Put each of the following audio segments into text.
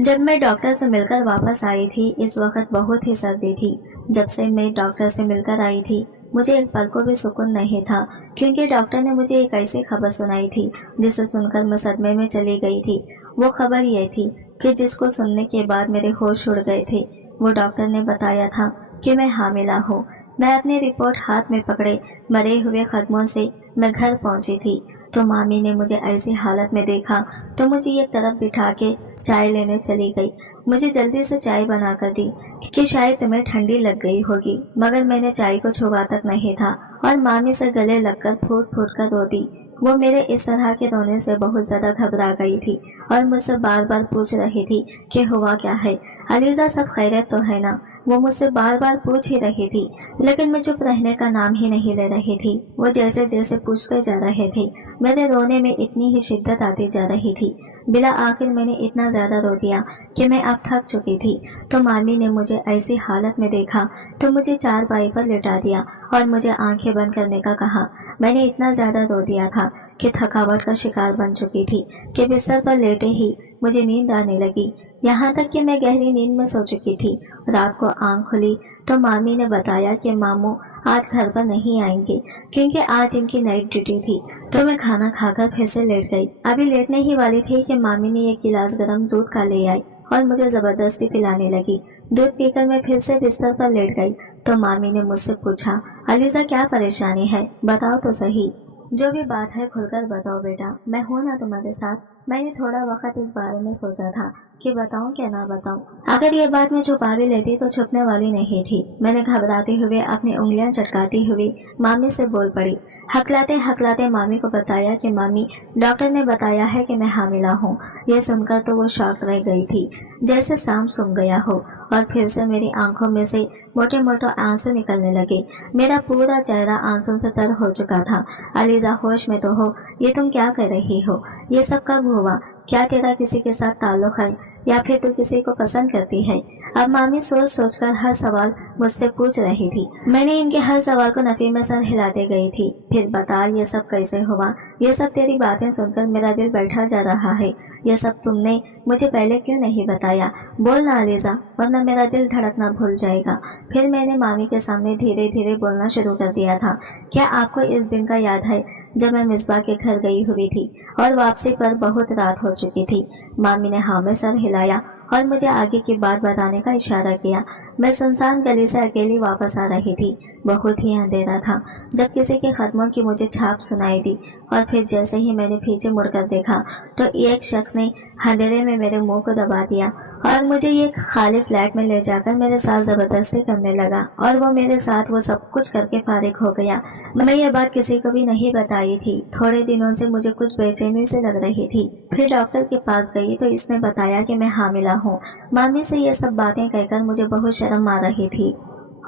जब मैं डॉक्टर से मिलकर वापस आई थी, इस वक्त बहुत ही सर्दी थी। जब से मैं डॉक्टर से मिलकर आई थी, मुझे एक पल को भी सुकून नहीं था, क्योंकि डॉक्टर ने मुझे एक ऐसी खबर सुनाई थी जिसे सुनकर मैं सदमे में चली गई थी। वो खबर ये थी कि जिसको सुनने के बाद मेरे होश उड़ गए थे। वो डॉक्टर ने बताया था कि मैं हामिला हूँ। मैं अपनी रिपोर्ट हाथ में पकड़े मरे हुए कदमों से मैं घर पहुंची थी, तो मामी ने मुझे ऐसी हालत में देखा तो मुझे एक तरफ बिठा के चाय लेने चली गई। मुझे जल्दी से चाय बना कर दी कि शायद तुम्हें ठंडी लग गई होगी, मगर मैंने चाय को छुआ तक नहीं था और मामी से गले लगकर फूट फूट कर रो दी। वो मेरे इस तरह के रोने से बहुत ज्यादा घबरा गई थी और मुझसे बार बार पूछ रही थी कि हुआ क्या है, अलीजा सब खैरियत तो है ना। वो मुझसे बार बार पूछ ही रही थी, लेकिन मैं चुप रहने का नाम ही नहीं ले रही थी। वो जैसे जैसे पूछते जा रहे थे, मेरे रोने में इतनी ही शिद्दत आती जा रही थी। बिला आखिर मैंने इतना ज्यादा रो दिया कि मैं अब थक चुकी थी। तो मामी ने मुझे ऐसी हालत में देखा तो मुझे चारपाई पर लिटा दिया और मुझे आंखें बंद करने का कहा। मैंने इतना ज्यादा रो दिया था कि थकावट का शिकार बन चुकी थी कि बिस्तर पर लेटे ही मुझे नींद आने लगी। यहाँ तक कि मैं गहरी नींद में सो चुकी थी। रात को आंख खुली तो मामी ने बताया कि मामू आज घर पर नहीं आएंगे, क्योंकि आज इनकी नाइट ड्यूटी थी। तो मैं खाना खाकर फिर से लेट गई। अभी लेटने ही वाली थी कि मामी ने एक गिलास गर्म दूध का ले आई और मुझे जबरदस्ती पिलाने लगी। दूध पीकर मैं फिर से बिस्तर पर लेट गई तो मामी ने मुझसे पूछा, अलीजा क्या परेशानी है, बताओ तो सही। जो भी बात है खुलकर बताओ बेटा, मैं हूँ ना तुम्हारे साथ। मैंने थोड़ा वक्त इस बारे में सोचा था कि बताऊं क्या ना बताऊं। अगर ये बात मैं छुपा भी लेती तो छुपने वाली नहीं थी। मैंने घबराते हुए अपनी उंगलियां चटकाती हुई मामी से बोल पड़ी। हकलाते हकलाते मामी को बताया कि मामी, डॉक्टर ने बताया है कि मैं हामिला हूँ। ये सुनकर तो वो शॉक रह गई थी, जैसे सांप सूंघ गया हो, और फिर से मेरी आंखों में से मोटे मोटे आंसू निकलने लगे। मेरा पूरा चेहरा आंसू से तर हो चुका था। अलीजा होश में तो हो, ये तुम क्या कर रही हो, ये सब कब हुआ, क्या तेरा किसी के साथ ताल्लुक है या फिर तू किसी को पसंद करती है। अब मामी सोच सोच कर हर सवाल मुझसे पूछ रही थी। मैंने इनके हर सवाल को नफी में सर हिलाते गई थी। फिर बता ये सब कैसे हुआ, ये सब तेरी बातें सुनकर मेरा दिल बैठा जा रहा है। ये सब तुमने मुझे पहले क्यों नहीं बताया, बोल ना अलीजा, वरना मेरा दिल धड़कना भूल जाएगा। फिर मैंने मामी के सामने धीरे धीरे बोलना शुरू कर दिया था। क्या आपको इस दिन का याद है जब मैं मिसबा के घर गई हुई थी और वापसी पर बहुत रात हो चुकी थी। मामी ने हाँ में सर हिलाया और मुझे आगे की बात बताने का इशारा किया। मैं सुनसान गली से अकेली वापस आ रही थी। बहुत ही अंधेरा था जब किसी के कदमों की मुझे छाप सुनाई दी, और फिर जैसे ही मैंने पीछे मुड़कर देखा तो एक शख्स ने अंधेरे में मेरे मुंह को दबा दिया और मुझे एक खाली फ्लैट में ले जाकर मेरे साथ जबरदस्ती करने लगा, और वो मेरे साथ वो सब कुछ करके फारिग हो गया। मैं ये बात किसी को भी नहीं बताई थी। थोड़े दिनों से मुझे कुछ बेचैनी से लग रही थी। फिर डॉक्टर के पास गई तो इसने बताया कि मैं हामिला हूँ। मामी से ये सब बातें कहकर मुझे बहुत शर्म आ रही थी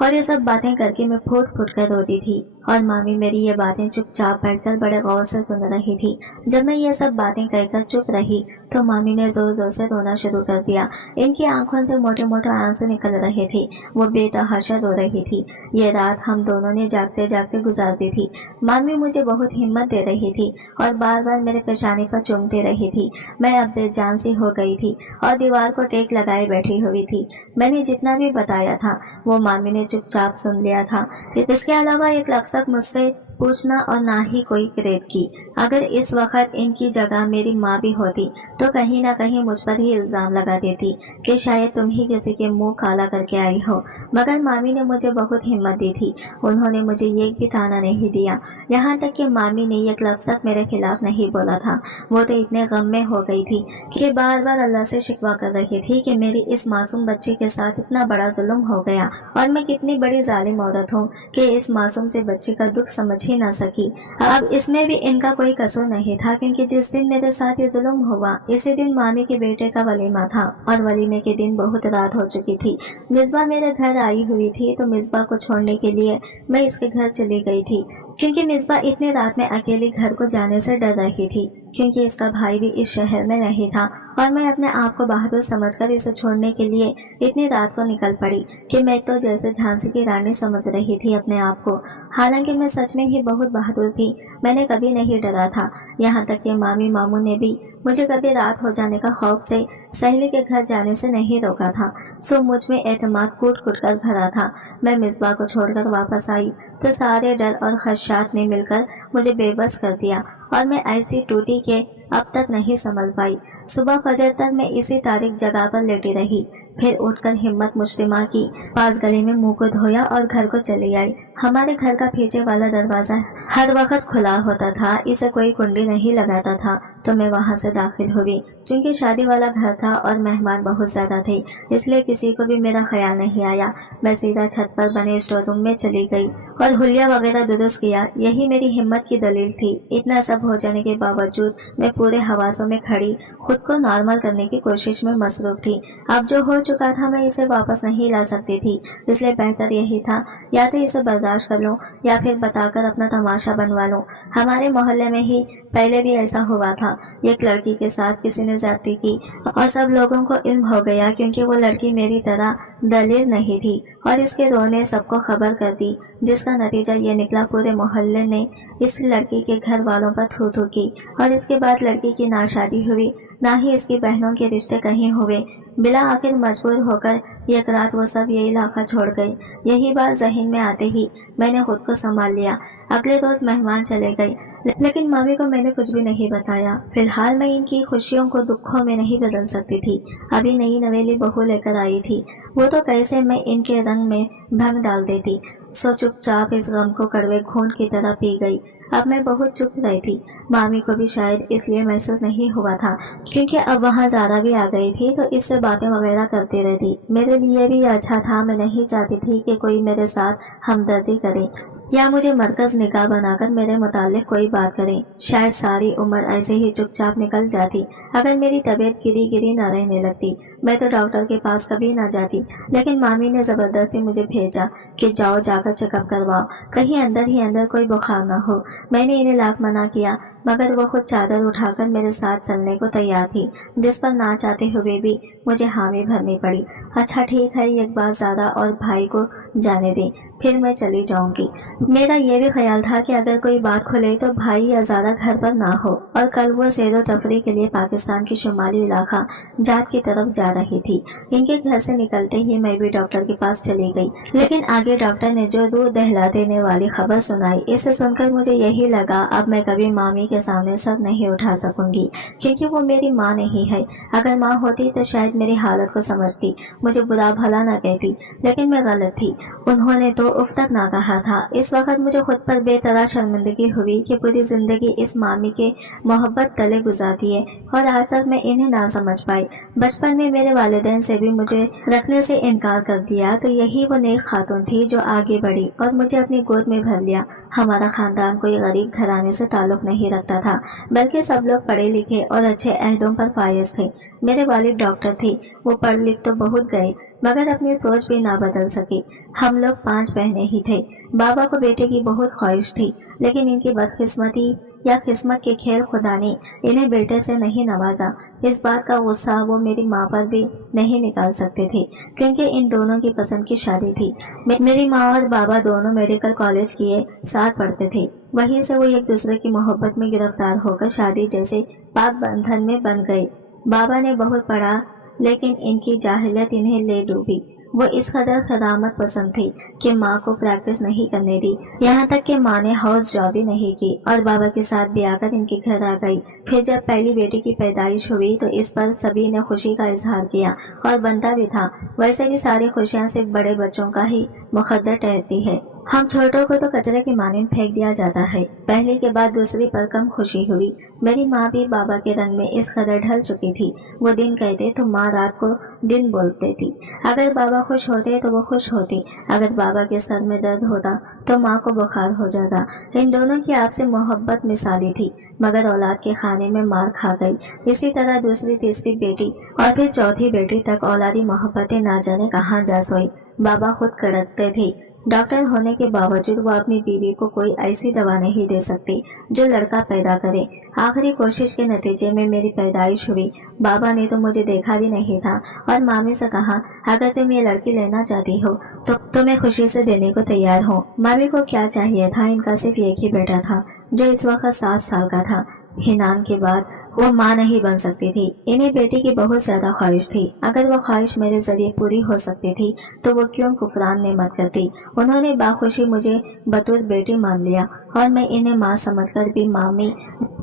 और ये सब बातें करके मैं फूट फूट कर रोती थी, और मामी मेरी ये बातें चुपचाप बैठकर बड़े गौर से सुन रही थी। जब मैं ये सब बातें कहकर चुप रही तो मामी ने जोर जोर से रोना शुरू कर दिया। इनकी आंखों से मोटे मोटे आंसू निकल रहे थे। वो बेतहाशा रो रही थी। ये रात हम दोनों ने जागते जागते गुजार दी थी। मामी मुझे बहुत हिम्मत दे रही थी और बार बार मेरे पेशानी पर चूमती रही थी। मैं अब बेजान सी हो गई थी और दीवार को टेक लगाए बैठी हुई थी। मैंने जितना भी बताया था वो मामी ने चुपचाप सुन लिया था। इसके अलावा एक लफ्ज़ तक मुझसे पूछना और ना ही कोई क्रेप की। अगर इस वक्त इनकी जगह मेरी माँ भी होती तो कहीं ना कहीं मुझ पर ही इल्ज़ाम लगा देती कि शायद तुम ही किसी के मुंह काला करके आई हो। मगर मामी ने मुझे बहुत हिम्मत दी थी। उन्होंने मुझे एक भी ताना नहीं दिया। यहाँ तक कि मामी ने एक लफ्ज़ तक मेरे खिलाफ नहीं बोला था। वो तो इतने गम में हो गई थी कि बार बार अल्लाह से शिकवा कर रही थी कि मेरी इस मासूम बच्ची के साथ इतना बड़ा जुल्म हो गया और मैं कितनी बड़ी जालिम औरत हूँ कि इस मासूम से बच्ची का दुख समझ ही ना सकी। अब इसमें भी इनका कोई कसूर नहीं था, क्योंकि जिस दिन मेरे साथ ये जुल्म हुआ इसी दिन मामी के बेटे का वलीमा था और वलीमे के दिन बहुत रात हो चुकी थी। मिसबा मेरे घर आई हुई थी तो मिसबा को छोड़ने के लिए मैं इसके घर चली गई थी, क्योंकि मिसबा इतनी रात में अकेली घर को जाने से डर रही थी, क्योंकि इसका भाई भी इस शहर में नहीं था और मैं अपने आप को बहादुर समझकर इसे छोड़ने के लिए इतनी रात को निकल पड़ी कि मैं तो जैसे झांसी की रानी समझ रही थी अपने आप को। हालांकि मैं सच में ही बहुत बहादुर थी। मैंने कभी नहीं डरा था। यहाँ तक कि मामी मामू ने भी मुझे कभी रात हो जाने का खौफ से सहेली के घर जाने से नहीं रोका था। सो मुझ में एतमाद कूट कूट कर भरा था। मैं मिसबा को छोड़कर वापस आई तो सारे डर और खदशात ने मिलकर मुझे बेबस कर दिया और मैं ऐसी टूटी के अब तक नहीं संभल पाई। सुबह फजर तक मैं इसी तारीख जगह पर लेटी रही। फिर उठकर हिम्मत मुस्लिमा की पास गली में मुंह को धोया और घर को चली आई। हमारे घर का पीछे वाला दरवाजा हर वक्त खुला होता था, इसे कोई कुंडी नहीं लगाता था, तो मैं वहां से दाखिल हुई। चूंकि शादी वाला घर था और मेहमान बहुत ज्यादा थे, इसलिए किसी को भी मेरा ख्याल नहीं आया। मैं सीधा छत पर बने स्टोर रूम में चली गई और हुलिया वगैरह दुरुस्त किया। यही मेरी हिम्मत की दलील थी। इतना सब हो जाने के बावजूद मैं पूरे हवासों में खड़ी खुद को नॉर्मल करने की कोशिश में मसरूफ थी। अब जो हो चुका था मैं इसे वापस नहीं ला सकती थी, इसलिए बेहतर यही था या तो इसे बर्दाश्त कर लूं या फिर बताकर अपना तमाशा बनवा लूं। हमारे मोहल्ले में ही पहले भी ऐसा हुआ था। एक लड़की के साथ किसी ने ज्यादती की और सब लोगों को इल्म हो गया, क्योंकि वो लड़की मेरी तरह दलील नहीं थी और इसके रोने सबको खबर कर दी, जिसका नतीजा ये निकला पूरे मोहल्ले ने इस लड़की के घर वालों पर थू थू की। और इसके बाद लड़की की ना शादी हुई ना ही इसकी बहनों के रिश्ते कहीं हुए। बिला आखिर मजबूर होकर एक रात वो सब ये इलाका छोड़ गए। यही बात जहन में आते ही मैंने खुद को संभाल लिया। अगले रोज मेहमान चले गए, लेकिन मम्मी को मैंने कुछ भी नहीं बताया। फिलहाल मैं इनकी खुशियों को दुखों में नहीं बदल सकती थी। अभी नई नवेली बहू लेकर आई थी, वो तो कैसे मैं इनके रंग में भंग डाल देती। सो चुपचाप इस गम को कड़वे घूंट की तरह पी गई। अब मैं बहुत चुप रही थी। मामी को भी शायद इसलिए महसूस नहीं हुआ था, क्योंकि अब वहाँ ज़ारा भी आ गई थी, तो इससे बातें वगैरह करती रहती। मेरे लिए भी अच्छा था। मैं नहीं चाहती थी कि कोई मेरे साथ हमदर्दी करे या मुझे मरकज निगाह बनाकर मेरे मुतालिक कोई बात करे। शायद सारी उम्र ऐसे ही चुपचाप निकल जाती अगर मेरी तबीयत गिरी गिरी न रहने लगती। मैं तो डॉक्टर के पास कभी न जाती, लेकिन मामी ने जबरदस्ती मुझे भेजा कि जाओ जाकर चेकअप करवाओ, कहीं अंदर ही अंदर कोई बुखार न हो। मैंने इन्हें लाख मना किया, मगर वो खुद चादर उठाकर मेरे साथ चलने को तैयार थी, जिस पर ना चाहते हुए भी मुझे हामी भरनी पड़ी। अच्छा ठीक है, एक बार ज़ारा और भाई को जाने दें, फिर मैं चली जाऊंगी। मेरा ये भी ख्याल था कि अगर कोई बात खुले तो भाई या ज़ारा घर पर ना हो। और कल वो सैर तफरी के लिए पाकिस्तान की शुमाली इलाका जाट की तरफ जा रही थी। इनके घर से निकलते ही मैं भी डॉक्टर के पास चली गई, लेकिन आगे डॉक्टर ने जो दूध दहला देने वाली खबर सुनाई, इसे सुनकर मुझे यही लगा अब मैं कभी मामी के सामने सर नहीं उठा सकूंगी, क्योंकि वो मेरी माँ नहीं है। अगर माँ होती तो शायद मेरी हालत को समझती, मुझे बुरा भला न कहती, लेकिन मैं गलत थी। उन्होंने तो उफ तक ना कहा था। इस वक्त मुझे खुद पर बेतरा शर्मिंदगी हुई कि पूरी जिंदगी इस मामी के मोहब्बत तले गुजारती है और आज तक मैं इन्हें ना समझ पाई। बचपन में मेरे वालिदैन से भी मुझे रखने से इनकार कर दिया, तो यही वो नेक खातून थी जो आगे बढ़ी और मुझे अपनी गोद में भर लिया। हमारा खानदान कोई गरीब घराने से ताल्लुक नहीं रखता था, बल्कि सब लोग पढ़े लिखे और अच्छे अहदों पर फायज थे। मेरे वालिद डॉक्टर थे, वो पढ़ लिख तो बहुत गए, मगर अपनी सोच भी ना बदल सकी। हम लोग 5 बहनें ही थे। बाबा को बेटे की बहुत ख्वाहिश थी, लेकिन इनकी बदकिस्मती या किस्मत के खेल खुदा ने इन्हें बेटे से नहीं नवाजा। इस बात का गुस्सा वो मेरी माँ पर भी नहीं निकाल सकते थे, क्योंकि इन दोनों की पसंद की शादी थी। मेरी माँ और बाबा दोनों मेडिकल कॉलेज किए साथ पढ़ते थे। वहीं से वो एक दूसरे की मोहब्बत में गिरफ्तार होकर शादी जैसे पाक बंधन में बन गए। बाबा ने बहुत पढ़ा, लेकिन इनकी जाहिलियत इन्हें ले डूबी। वो इस कदर खदामत पसंद थी कि माँ को प्रैक्टिस नहीं करने दी, यहाँ तक कि माँ ने हाउस जॉब ही नहीं की और बाबा के साथ भी आकर इनके घर आ गई। फिर जब पहली बेटी की पैदाइश हुई तो इस पर सभी ने खुशी का इजहार किया और बनता भी था। वैसे भी सारी खुशियाँ सिर्फ बड़े बच्चों का ही मुकद्दर ठहरती है। हम छोटों को तो कचरे के मानिंद फेंक दिया जाता है। पहली के बाद दूसरी पर कम खुशी हुई। मेरी माँ भी बाबा के रंग में इस कदर ढल चुकी थी। वो दिन कहते तो माँ रात को दिन बोलते थी। अगर बाबा खुश होते तो वो खुश होती, अगर बाबा के सर में दर्द होता तो माँ को बुखार हो जाता। इन दोनों की आपसे मोहब्बत मिसाली थी, मगर औलाद के खाने में मार खा गई। इसी तरह दूसरी तीसरी बेटी और फिर चौथी बेटी तक औलादी मोहब्बतें ना जाने कहाँ जा सोई। बाबा खुद कड़कते थे। डॉक्टर होने के बावजूद वो अपनी बीवी को कोई ऐसी दवा नहीं दे सकती जो लड़का पैदा करे। आखिरी कोशिश के नतीजे में मेरी पैदाइश हुई। बाबा ने तो मुझे देखा भी नहीं था और मामी से कहा, अगर तुम ये लड़की लेना चाहती हो तो मैं खुशी से देने को तैयार हूँ। मामी को क्या चाहिए था, इनका सिर्फ एक ही बेटा था जो इस वक्त 7 साल का था। हिनान के बाद वो माँ नहीं बन सकती थी। इन्हें बेटी की बहुत ज्यादा ख्वाहिश थी। अगर वो ख्वाहिश मेरे जरिए पूरी हो सकती थी तो वो क्यों कुफरान नेमत करती। उन्होंने बाखुशी मुझे बतौर बेटी मान लिया और मैं इन्हें माँ समझकर भी मामी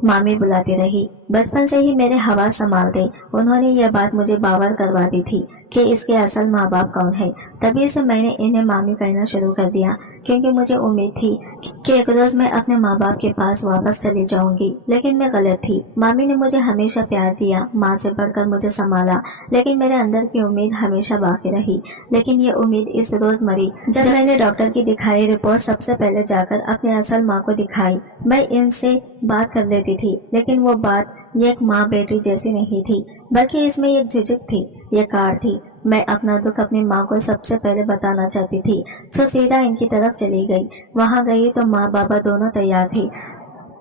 मामी बुलाती रही। बचपन से ही मेरे हवा संभालते उन्होंने यह बात मुझे बावर करवा दी थी कि इसके असल माँ बाप कौन है। तभी से मैंने इन्हें मामी कहना शुरू कर दिया, क्योंकि मुझे उम्मीद थी कि एक रोज मैं अपने माँ बाप के पास वापस चली जाऊंगी। लेकिन मैं गलत थी। मामी ने मुझे हमेशा प्यार दिया, माँ से बढ़कर मुझे संभाला, लेकिन मेरे अंदर की उम्मीद हमेशा बाकी रही। लेकिन ये उम्मीद इस रोज मरी जब मैंने डॉक्टर की दिखाई रिपोर्ट सबसे पहले जाकर अपने असल माँ को दिखाई। मैं इनसे बात कर लेती थी, लेकिन वो बात ये एक माँ बेटी जैसी नहीं थी, बल्कि इसमें एक झिझक थी, ये कार थी। मैं अपना दुख अपनी माँ को सबसे पहले बताना चाहती थी, तो सीधा इनकी तरफ चली गई। वहाँ गई तो माँ बाबा दोनों तैयार थे,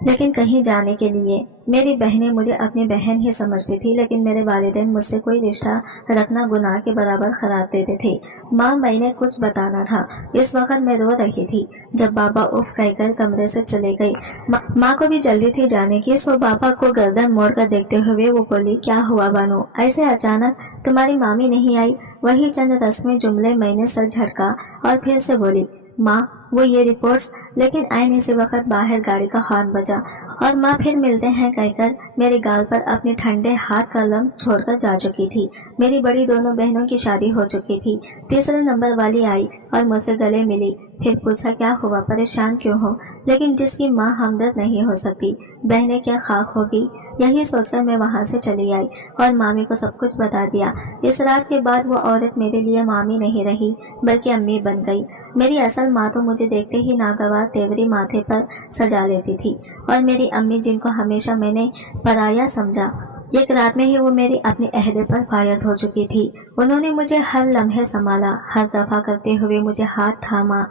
लेकिन कहीं जाने के लिए। मेरी बहनें मुझे अपनी बहन ही समझती थी, लेकिन मेरे वालिदैन मुझसे कोई रिश्ता रखना गुनाह के बराबर करार देते थे। माँ, मैंने कुछ बताना था। इस वक्त मैं रो रही थी जब बाबा उफ कहकर कमरे से चले गए। माँ को भी जल्दी थी जाने की, सो बाबा को गर्दन मोड़ कर देखते हुए वो बोली, क्या हुआ बानो, ऐसे अचानक तुम्हारी मामी नहीं आई? वही चंद रस्मी जुमले। मैंने सर झटका और फिर से बोली, माँ वो ये रिपोर्ट्स। लेकिन आईने से वक्त बाहर गाड़ी का हॉर्न बजा और माँ फिर मिलते हैं कहकर मेरे गाल पर अपने ठंडे हाथ का लम्स छोड़कर जा चुकी थी। मेरी बड़ी दोनों बहनों की शादी हो चुकी थी। तीसरे नंबर वाली आई और मुझसे गले मिली, फिर पूछा क्या हुआ, परेशान क्यों हो? लेकिन जिसकी माँ हमदर्द नहीं हो सकती, बहनें क्या खाक होगी? यही सोचकर मैं वहाँ से चली आई और मामी को सब कुछ बता दिया। इस रात के बाद वो औरत मेरे लिए मामी नहीं रही, बल्कि अम्मी बन गई। मेरी असल माँ तो मुझे देखते ही नागवार तेवरी माथे पर सजा लेती थी, और मेरी अम्मी, जिनको हमेशा मैंने पराया समझा, एक रात में ही वो मेरी अपने अहदे पर फायज हो चुकी थी। उन्होंने मुझे हर लम्हे संभाला, हर दफा करते हुए मुझे हाथ थामा,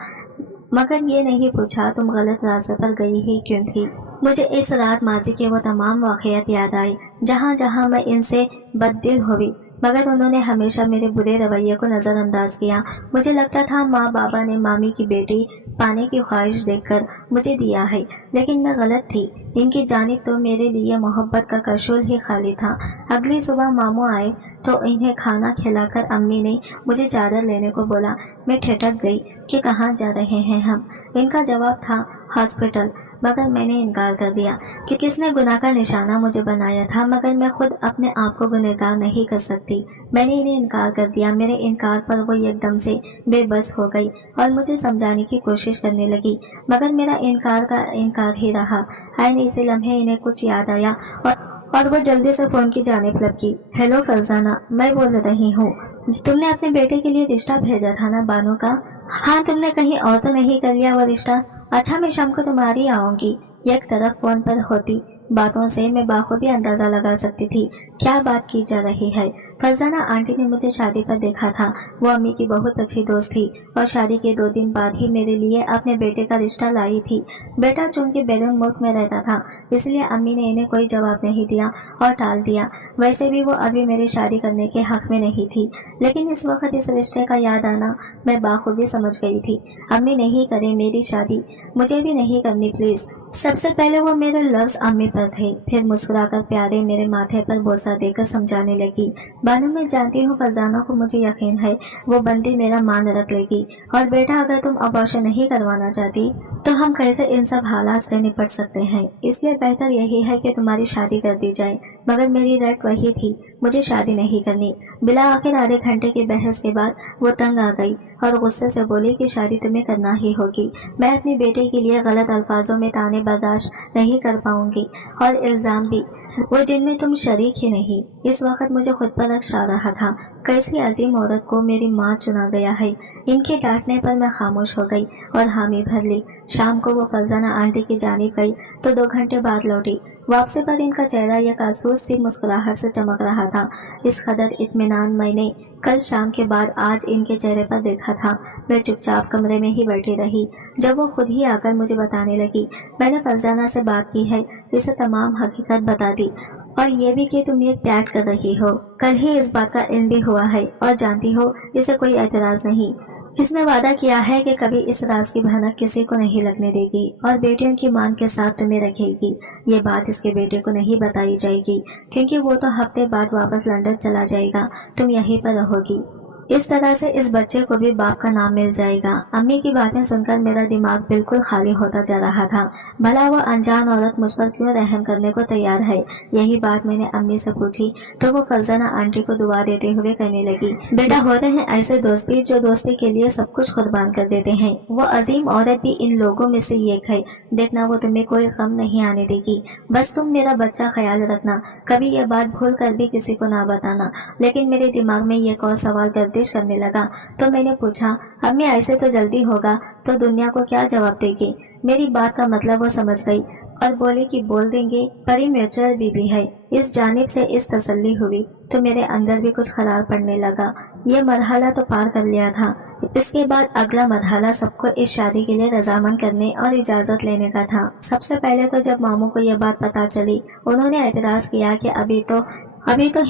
मगर ये नहीं पूछा तुम गलत रास्ते पर गई ही क्यों थी। मुझे इस रात माजी के वो तमाम वाक़यात याद आई जहाँ जहाँ मैं इनसे बददिल हुई, मगर उन्होंने हमेशा मेरे बुरे रवैये को नज़रअंदाज किया। मुझे लगता था माँ बाबा ने मामी की बेटी पाने की ख्वाहिश देखकर मुझे दिया है, लेकिन मैं गलत थी। इनकी जानिब तो मेरे लिए मोहब्बत का कशोल ही खाली था। अगली सुबह मामू आए तो इन्हें खाना खिलाकर अम्मी ने मुझे चादर लेने को बोला। मैं ठिठक गई कि कहाँ जा रहे हैं हम। इनका जवाब था हॉस्पिटल, मगर मैंने इनकार कर दिया कि किसने गुनाह का निशाना मुझे बनाया था, मगर मैं खुद अपने आप को गुनहगार नहीं कर सकती। मैंने इन्हें इनकार कर दिया। मेरे इनकार पर वो एकदम से बेबस हो गई और मुझे समझाने की कोशिश करने लगी, मगर मेरा इनकार का इनकार ही रहा। आईने इसी लम्हे इन्हें कुछ याद आया और वो जल्दी से फोन की जानिब लपकी। हेलो फरजाना, मैं बोल रही हूँ। तुमने अपने बेटे के लिए रिश्ता भेजा था ना बानो का? हाँ, तुमने कहीं और तो नहीं कर लिया वो रिश्ता? अच्छा, मैं शाम को तुम्हारी आऊंगी। एक तरफ फोन पर होती बातों से मैं बाखूबी अंदाजा लगा सकती थी क्या बात की जा रही है। फरजाना आंटी ने मुझे शादी पर देखा था। वो अम्मी की बहुत अच्छी दोस्त थी और शादी के 2 दिन बाद ही मेरे लिए अपने बेटे का रिश्ता लाई थी। बेटा चूंकि बैरून मुल्क में रहता था, इसलिए अम्मी ने इन्हें कोई जवाब नहीं दिया और टाल दिया। वैसे भी वो अभी मेरी शादी करने के हक में नहीं थी, लेकिन इस वक्त इस रिश्ते का याद आना मैं बाखूबी समझ गई थी। अम्मी नहीं करे मेरी शादी, मुझे भी नहीं करनी प्लीज। सबसे पहले वो मेरे लफ्ज अम्मी पर थे, फिर मुस्कुराकर प्यारे मेरे माथे पर बोसा देकर समझाने लगी। बानो, मैं जानती हूँ फरजाना को मुझे यकीन है वो बंदी मेरा मान रख लेगी। और बेटा, अगर तुम अबॉर्शन नहीं करवाना चाहती तो हम कैसे इन सब हालात से निपट सकते हैं? इसलिए बेहतर यही है कि तुम्हारी शादी कर दी जाए। मगर मेरी रट वही थी, मुझे शादी नहीं करनी। बिला आखिर आधे घंटे की बहस के बाद वो तंग आ गई और गुस्से से बोली कि शादी तुम्हें करना ही होगी। मैं अपने बेटे के लिए गलत अल्फाजों में ताने बर्दाश्त नहीं कर पाऊंगी, और इल्जाम भी, वो जिनमें तुम शरीक ही नहीं। इस वक्त मुझे खुद पर रक्श आ रहा था, कैसी अजीम औरत को मेरी माँ चुना गया है। इनके डांटने पर मैं खामोश हो गई और हामी भर ली। शाम को वो फरजाना आंटी की जानिब गई तो 2 घंटे बाद लौटी। वापसी पर इनका चेहरा एक आसूस सी मुस्कुराहट से चमक रहा था। इस कदर इत्मीनान मैंने कल शाम के बाद आज इनके चेहरे पर देखा था। मैं चुपचाप कमरे में ही बैठी रही जब वो खुद ही आकर मुझे बताने लगी। मैंने फरजाना से बात की है, इसे तमाम हकीकत बता दी, और ये भी कि तुम ये प्यार कर रही हो। कल ही इस बात का इल्म भी हुआ है और जानती हो इसे कोई एतराज नहीं। اس نے وعدہ کیا ہے کہ کبھی اس راز کی بھنک کسی کو نہیں لگنے دے گی اور بیٹیوں کی مان کے ساتھ تمہیں رکھے گی۔ یہ بات اس کے بیٹے کو نہیں بتائی جائے گی کیونکہ وہ تو ہفتے بعد واپس لندن چلا جائے گا، تم یہیں پر رہو گی۔ اس طرح سے اس بچے کو بھی باپ کا نام مل جائے گا۔ امی کی باتیں سن کر میرا دماغ بالکل خالی ہوتا جا رہا تھا۔ بھلا وہ انجان عورت مجھ پر کیوں رحم کرنے کو تیار ہے؟ یہی بات میں نے امی سے پوچھی تو وہ فرزانہ آنٹی کو دعا دیتے ہوئے کہنے لگی، بیٹا ہوتے ہیں ایسے دوست بھی جو دوستی کے لیے سب کچھ قربان کر دیتے ہیں۔ وہ عظیم عورت بھی ان لوگوں میں سے ایک ہے۔ دیکھنا وہ تمہیں کوئی غم نہیں آنے دے گی۔ بس تم میرا بچہ خیال رکھنا، کبھی یہ بات بھول کر بھی کسی کو نہ بتانا۔ لیکن میرے دماغ میں یہ اور سوال گردش کرنے لگا تو میں نے پوچھا، امی ایسے تو جلدی ہوگا تو دنیا کو کیا جواب دے گی؟ میری بات کا مطلب وہ سمجھ گئی اور بولی کہ بول دیں گے، پری میچور بیوی ہے۔ اس جانب سے اس تسلی ہوئی تو میرے اندر بھی کچھ قرار پڑنے لگا۔ یہ مرحلہ تو پار کر لیا تھا۔ اس کے بعد اگلا مرحلہ سب کو اس شادی کے لیے رضامند کرنے اور اجازت لینے کا تھا۔ سب سے پہلے تو جب ماموں کو یہ بات پتہ چلی، انہوں نے اعتراض کیا کہ ابھی تو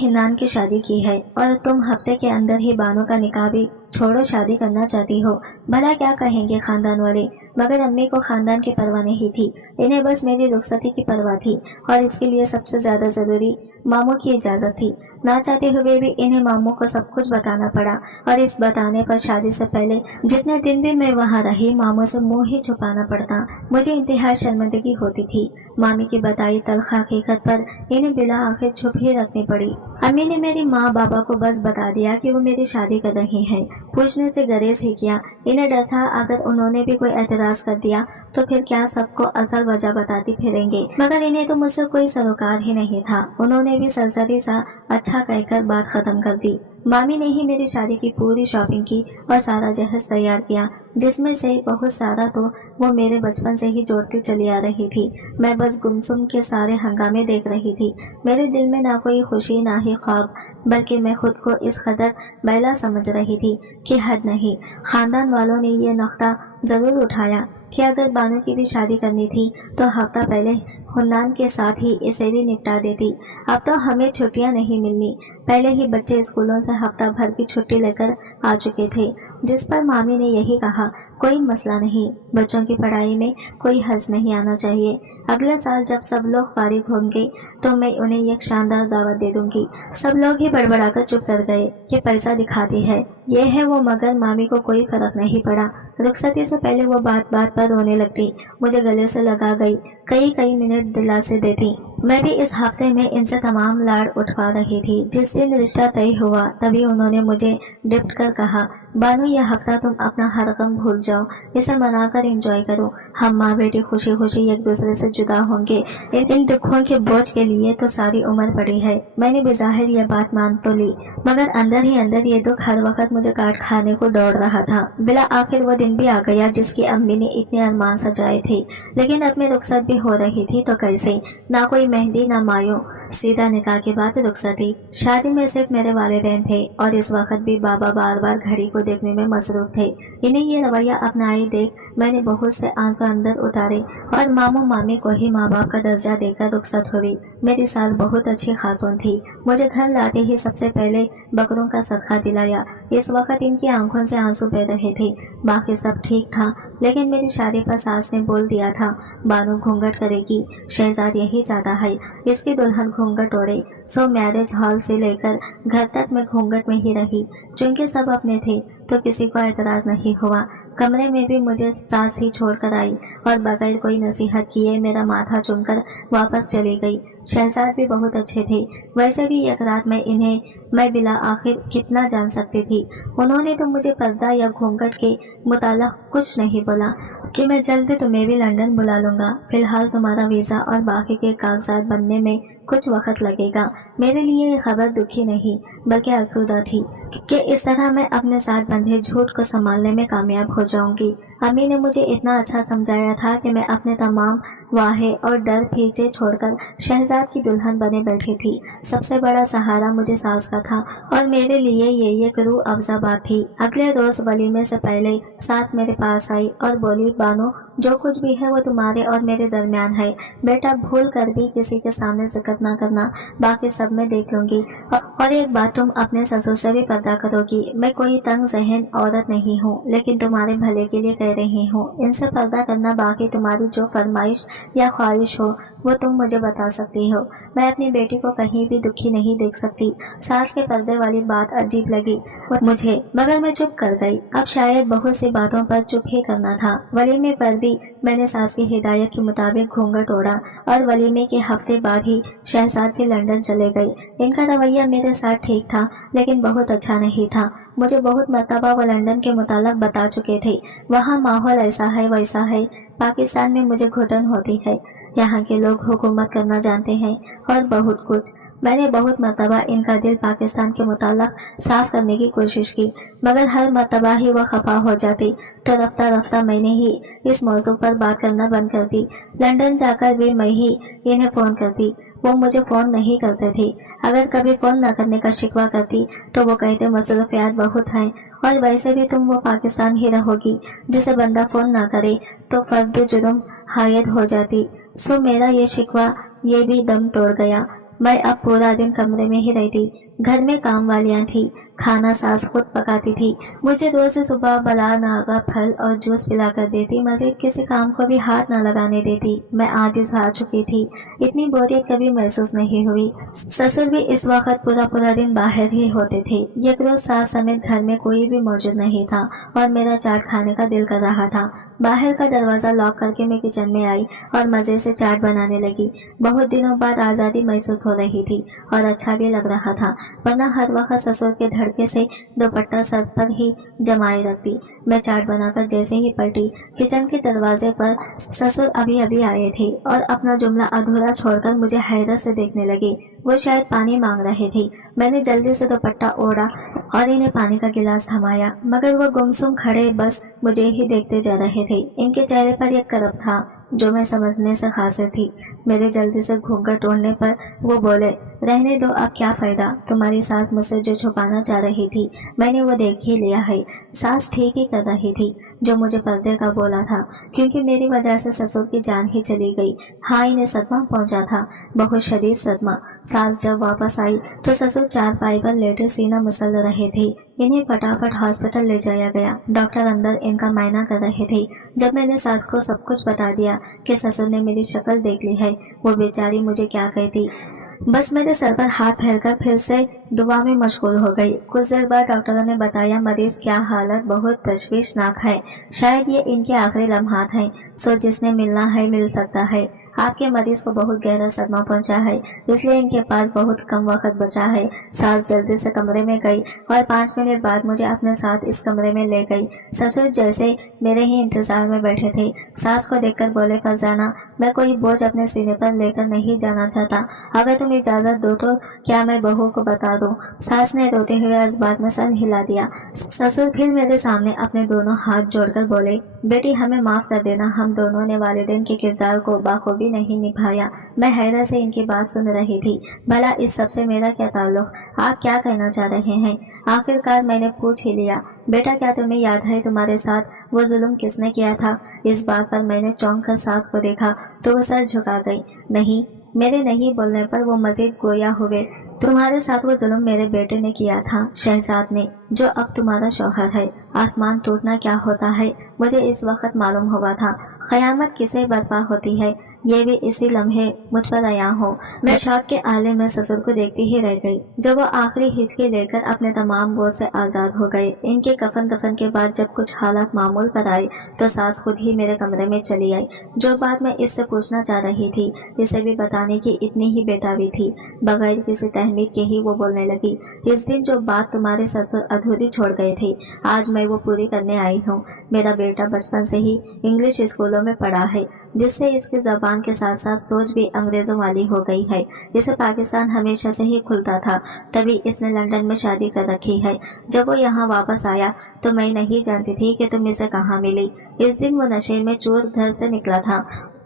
حنان کی شادی کی ہے اور تم ہفتے کے اندر ہی بانو کا نکاح بھی چھوڑو شادی کرنا چاہتی ہو۔ بھلا کیا کہیں گے خاندان والے؟ مگر امی کو خاندان کی پرواہ نہیں تھی، انہیں بس میری رخصتی کی پرواہ تھی اور اس کے لیے سب سے زیادہ ضروری ماموں کی اجازت تھی۔ نہ چاہتے ہوئے بھی انہیں ماموں کو سب کچھ بتانا پڑا اور اس بتانے پر شادی سے پہلے جتنے دن بھی میں وہاں رہی ماموں سے منہ ہی چھپانا پڑتا۔ مجھے انتہائی شرمندگی ہوتی تھی۔ مامی کی بتائی تلخ حقیقت پر انہیں بلا آخر چھپ ہی رکھنی پڑی۔ امی نے میری ماں بابا کو بس بتا دیا کہ وہ میری شادی کر رہی ہیں، پوچھنے سے گریز ہی کیا۔ انہیں ڈر تھا اگر انہوں نے بھی کوئی اعتراض کر دیا تو پھر کیا سب کو اصل وجہ بتاتی پھریں گے، مگر انہیں تو مجھ سے کوئی سروکار ہی نہیں تھا۔ انہوں نے بھی سرسری سا اچھا کہہ کر بات ختم کر دی۔ مامی نے ہی میری شادی کی پوری شاپنگ کی اور سارا جہاز تیار کیا، جس میں سے بہت سارا تو وہ میرے بچپن سے ہی جوڑتی چلی آ رہی تھی۔ میں بس گمسم کے سارے ہنگامے دیکھ رہی تھی۔ میرے دل میں نہ کوئی خوشی نہ ہی خواب، بلکہ میں خود کو اس قدر بیلا سمجھ رہی تھی کہ حد نہیں۔ خاندان والوں نے یہ نقطہ ضرور اٹھایا کہ اگر بانو کی بھی شادی کرنی تھی تو ہفتہ پہلے حنان کے ساتھ ہی اسے بھی نپٹا دیتی۔ اب تو ہمیں چھٹیاں نہیں ملنی۔ پہلے ہی بچے اسکولوں سے ہفتہ بھر کی چھٹی لے کر آ چکے تھے، جس پر مامی نے یہی کہا، کوئی مسئلہ نہیں، بچوں کی پڑھائی میں کوئی حرج نہیں آنا چاہیے۔ اگلے سال جب سب لوگ فارغ ہوں گے تو میں انہیں ایک شاندار دعوت دے دوں گی۔ سب لوگ ہی بڑبڑا کر چپ کر گئے کہ پیسہ دکھاتی ہے، یہ ہے وہ، مگر مامی کو کوئی فرق نہیں پڑا۔ رخصتی سے پہلے وہ بات بات پر رونے لگتی، مجھے گلے سے لگا گئی، کئی منٹ دلاسے دیتی۔ میں بھی اس ہفتے میں ان سے تمام لاڑ اٹھوا رہی تھی۔ جس دن رشتہ طے ہوا تبھی انہوں نے مجھے ڈپٹ کر کہا، بانو یہ ہفتہ تم اپنا ہر غم بھول جاؤ، اسے منا کر انجوائے کرو۔ ہم ماں بیٹی خوشی خوشی ایک دوسرے سے جدا ہوں گے۔ ان دکھوں کے بوجھ کے لیے تو ساری عمر پڑی ہے۔ میں نے بظاہر یہ بات مان تو لی، مگر اندر ہی اندر یہ دکھ ہر وقت مجھے کاٹ کھانے کو دوڑ رہا تھا۔ بلا آخر وہ دن بھی آ گیا جس کی امی نے اتنے ارمان سجائے تھے، لیکن اب میں رخصت بھی ہو رہی تھی تو کیسے؟ نہ کوئی مہندی نہ مایوں، سیدھا نکاح کے بعد رخصتی۔ شادی میں صرف میرے والدین تھے اور اس وقت بھی بابا بار بار گھڑی کو دیکھنے میں مصروف تھے۔ انہیں یہ رویہ اپنائی دیکھ میں نے بہت سے آنسو اندر اتارے اور ماموں مامی کو ہی ماں باپ کا درجہ دے کر رخصت ہوئی۔ میری ساس بہت اچھی خاتون تھی، مجھے گھر لاتے ہی سب سے پہلے بکروں کا صدقہ دلایا۔ اس وقت ان کی آنکھوں سے آنسو بہ رہے تھے۔ باقی سب ٹھیک تھا، لیکن میری شادی پر ساس نے بول دیا تھا، بانو گھونگھٹ کرے گی، شہزاد یہی چاہتا ہے اس کی دلہن گھونگھٹ اوڑے۔ سو میرج ہال سے لے کر گھر تک میں گھونگھٹ میں ہی رہی۔ چونکہ سب اپنے تھے تو کسی کو اعتراض نہیں ہوا۔ کمرے میں بھی مجھے ساس ہی چھوڑ کر آئی اور بغیر کوئی نصیحت کیے میرا ماتھا چوم کر واپس چلی گئی۔ شہزاد بھی بہت اچھے تھے، ویسے بھی ایک رات میں انہیں میں بلا آخر کتنا جان سکتی تھی۔ انہوں نے تو مجھے پردہ یا گھونگھٹ کے متعلق کچھ نہیں بولا کہ میں جلد تمہیں بھی لندن بلا لوں گا، فی الحال تمہارا ویزا اور باقی کے کاغذات بننے میں کچھ وقت لگے گا۔ میرے لیے یہ خبر دکھی نہیں بلکہ آسودہ تھی کہ اس طرح میں اپنے ساتھ بندھے جھوٹ کو سنبھالنے میں کامیاب ہو جاؤں گی۔ امی نے مجھے اتنا اچھا سمجھایا تھا کہ میں اپنے تمام वाहे और डर पीछे छोड़कर शहजाद की दुल्हन बने बैठी थी। सबसे बड़ा सहारा मुझे सास का था और मेरे लिए ये एक रूह अफ़ज़ा बात थी। अगले रोज वलीमे से पहले सास मेरे पास आई और बोली, बानो जो कुछ भी है वो तुम्हारे और मेरे दरमियान है। बेटा भूल कर भी किसी के सामने जिक्र ना करना, बाकी सब मैं देख लूंगी। और एक बात, तुम अपने ससुर से भी पर्दा करोगी। मैं कोई तंग ज़हन औरत नहीं हूँ, लेकिन तुम्हारे भले के लिए कह रही हूँ। इनसे पर्दा करना, बाकी तुम्हारी जो फरमाइश या ख्वाहिश हो वो तुम मुझे बता सकती हो। मैं अपनी बेटी को कहीं भी दुखी नहीं देख सकती। सास के पर्दे वाली बात अजीब लगी मुझे, मगर मैं चुप कर गई। अब शायद बहुत सी बातों पर चुप ही करना था। वलीमे पर भी मैंने सास की हिदायत के मुताबिक घूंघट ओढ़ा और वलीमे के हफ्ते बाद ही शहजाद भी लंदन चले गए। इनका रवैया मेरे साथ ठीक था, लेकिन बहुत अच्छा नहीं था। मुझे बहुत मरतबा वो लंदन के मुताल्लिक बता चुके थे। वहाँ माहौल ऐसा है वैसा है। पाकिस्तान में मुझे घुटन होती है। यहाँ के लोग हुकूमत करना जानते हैं और बहुत कुछ। मैंने बहुत मरतबा इनका दिल पाकिस्तान के मुताल्लिक साफ करने की कोशिश की, मगर हर मरतबा ही वह खफा हो जाती। तो रफ्ता रफ्ता मैंने ही इस मौजू पर बात करना बंद कर दी। लंदन जाकर भी मैं ही इन्हें फ़ोन करती, वो मुझे फ़ोन नहीं करते थे। अगर कभी फ़ोन न करने का शिकवा करती तो वो कहते मसरूफियात बहुत हैं, और वैसे भी तुम वो पाकिस्तान ही रहोगी। जिसे बंदा फ़ोन ना करे तो फर्द जुर्म हायद हो जाती। सो मेरा ये शिकवा ये भी दम तोड़ गया। मैं अब पूरा दिन कमरे में ही रहती। घर में काम वालियाँ थी, खाना सास खुद पकाती थी। मुझे रोज सुबह बला नागा फल और जूस पिला कर देती। मजीद किसी काम को भी हाथ न लगाने देती। मैं आजिज़ आ चुकी थी। इतनी बोरियत कभी महसूस नहीं हुई। ससुर भी इस वक्त पूरा दिन बाहर ही होते थे। एक रोज सास समेत घर में कोई भी मौजूद नहीं था और मेरा चाट खाने का दिल कर रहा था। बाहर का दरवाजा लॉक करके मैं किचन में आई और मजे से चाट बनाने लगी। बहुत दिनों बाद आज़ादी महसूस हो रही थी और अच्छा भी लग रहा था, वरना हर वक्त ससुर के धड़के से दुपट्टा सर पर ही जमाए रखती। मैं चाट बनाकर जैसे ही पलटी, किचन के दरवाजे पर ससुर अभी अभी आए थे और अपना जुमला अधूरा छोड़कर मुझे हैरत से देखने लगे। वो शायद पानी मांग रहे थे। मैंने जल्दी से दुपट्टा ओढ़ा और इन्हें पानी का गिलास थमाया, मगर वो गुमसुम खड़े बस मुझे ही देखते जा रहे थे। इनके चेहरे पर एक करब था जो मैं समझने से खासिर थी। मेरे जल्दी से घूंघट ओढ़ने पर वो बोले, रहने दो, अब क्या फायदा। तुम्हारी सास मुझसे जो छुपाना चाह रही थी मैंने वो देख ही लिया है। सास ठीक ही कर रही थी जो मुझे पर्दे का बोला था, क्योंकि मेरी वजह से ससुर की जान ही चली गई। हाँ, इन्हें सदमा पहुंचा था, बहुत शदीद सदमा। सास जब वापस आई तो ससुर चारपाई पर लेटे सीना मसल रहे थे। इन्हें फटाफट हॉस्पिटल ले जाया गया। डॉक्टर अंदर इनका मायना कर रहे थे। जब मैंने सास को सब कुछ बता दिया कि ससुर ने मेरी शक्ल देख ली है, वो बेचारी मुझे क्या कहती, बस मेरे सर पर हाथ फेरकर फिर से दुआ में मशगूल हो गई। कुछ देर बाद डॉक्टरों ने बताया, मरीज क्या हालत बहुत तशवीशनाक है, शायद ये इनके आखिरी लम्हात हैं। सो जिसने मिलना है मिल सकता है। आपके मरीज को बहुत गहरा सदमा पहुंचा है, इसलिए इनके पास बहुत कम वक्त बचा है। सास जल्दी से कमरे में गई और 5 मिनट बाद मुझे अपने साथ इस कमरे में ले गई। ससुर जैसे मेरे ही इंतजार में बैठे थे। सास को देखकर बोले, फरजाना, मैं कोई बोझ अपने सीने पर लेकर नहीं जाना चाहता। अगर तुम इजाजत दो तो क्या मैं बहू को बता दूं? सास ने रोते हुए इस बात में सर हिला दिया। ससुर फिर मेरे सामने अपने दोनों हाथ जोड़कर बोले, बेटी हमें माफ कर देना, हम दोनों ने वालिदैन के किरदार को बाखूबी नहीं निभाया। मैं हैरत से इनकी बात सुन रही थी। भला इस सब से मेरा क्या ताल्लुक? आप क्या कहना चाह रहे हैं? आखिरकार मैंने पूछ ही लिया, बेटा क्या तुम्हें याद है तुम्हारे साथ वो जुल्म किसने किया था? इस बात पर मैंने चौंक कर सास को देखा तो वो सर झुका गई। नहीं, मेरे नहीं बोलने पर वो मजीद गोया हुए। तुम्हारे साथ वो जुल्म मेरे बेटे ने किया था, शहजाद ने, जो अब तुम्हारा शौहर है। आसमान टूटना क्या होता है मुझे इस वक्त मालूम हुआ था। क़यामत किसे बर्पा होती है ये भी इसी लम्हे मुझ पर आया हो। मैं शौक के आले में ससुर को देखती ही रह गई। जब वो आखिरी हिचकी लेकर अपने तमाम बोझ से आज़ाद हो गए। इनके कफन दफन के बाद जब कुछ हालात मामूल पर आए तो सास खुद ही मेरे कमरे में चली आई। जो बात मैं इससे पूछना चाह रही थी इसे भी बताने की इतनी ही बेताबी थी। बगैर किसी तहमीद के ही वो बोलने लगी, इस दिन जो बात तुम्हारे ससुर अधूरी छोड़ गए थे आज मैं वो पूरी करने आई हूँ। मेरा बेटा बचपन से ही इंग्लिश स्कूलों में पढ़ा है, जिससे इसकी जबान के साथ साथ सोच भी अंग्रेजों वाली हो गई है। इसे पाकिस्तान हमेशा से ही खुलता था, तभी इसने लंदन में शादी कर रखी है। जब वो यहाँ वापस आया तो मैं नहीं जानती थी कि तुम इसे कहाँ मिली। इस दिन वो नशे में चूर घर से निकला था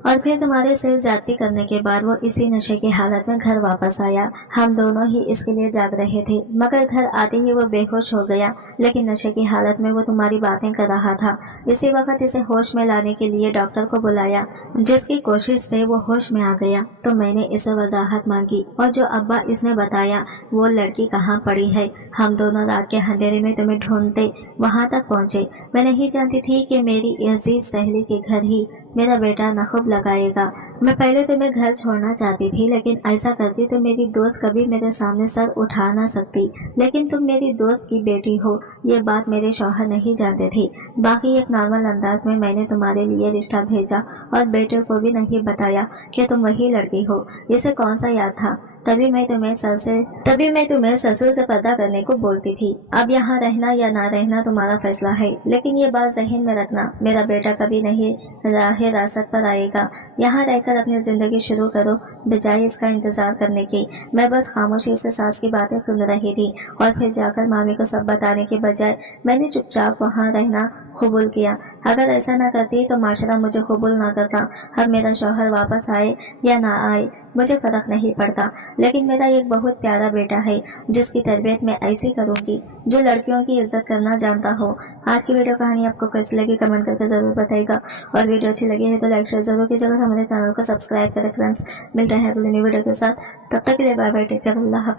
और फिर तुम्हारे से ज्यादती करने के बाद वो इसी नशे की हालत में घर वापस आया। हम दोनों ही इसके लिए जाग रहे थे, मगर घर आते ही वो बेहोश हो गया, लेकिन नशे की हालत में वो तुम्हारी बातें कर रहा था। इसी वक्त इसे होश में लाने के लिए डॉक्टर को बुलाया, जिसकी कोशिश से वो होश में आ गया। तो मैंने इसे वजाहत मांगी और जो अब्बा इसने बताया वो लड़की कहाँ पड़ी है। हम दोनों रात के अंधेरे में तुम्हें ढूंढते वहां तक पहुँचे। मैं नहीं जानती थी कि मेरी अजीज सहेली के घर ही मेरा बेटा नखूब लगाएगा। मैं पहले तुम्हें घर छोड़ना चाहती थी, लेकिन ऐसा करती तो मेरी दोस्त कभी मेरे सामने सर उठा ना सकती। लेकिन तुम मेरी दोस्त की बेटी हो, ये बात मेरे शौहर नहीं जानते थे। बाकी एक नॉर्मल अंदाज में मैंने तुम्हारे लिए रिश्ता भेजा और बेटे को भी नहीं बताया कि तुम वही लड़की हो। इसे कौन सा याद था? तभी मैं तुम्हें ससुर से पर्दा करने को बोलती थी। अब यहाँ रहना या ना रहना तुम्हारा फैसला है, लेकिन ये बात ज़हन में रखना, मेरा बेटा कभी नहीं राह रासत पर आएगा। यहाँ रहकर अपनी जिंदगी शुरू करो, बजाय इसका इंतजार करने की। मैं बस खामोशी से सास की बातें सुन रही थी और फिर जाकर मामी को सब बताने के बजाय मैंने चुपचाप वहाँ रहना कबूल किया। अगर ऐसा ना करती तो माशरा मुझे कबूल ना करता। अब मेरा शौहर वापस आए या ना आए मुझे फर्क नहीं पड़ता, लेकिन मेरा एक बहुत प्यारा बेटा है जिसकी तरबियत मैं ऐसी करूँगी जो लड़कियों की इज्जत करना जानता हो। आज की वीडियो कहानी आपको कैसी लगी कमेंट करके जरूर बताइएगा, और वीडियो अच्छी लगी है तो लाइक शेयर जरूर कीजिएगा। हमारे चैनल को सब्सक्राइब करें फ्रेंड्स। मिलते हैं अगले न्यू वीडियो के साथ, तब तक के लिए बाय बाय, टेक केयर, अल्लाह हाफिज़।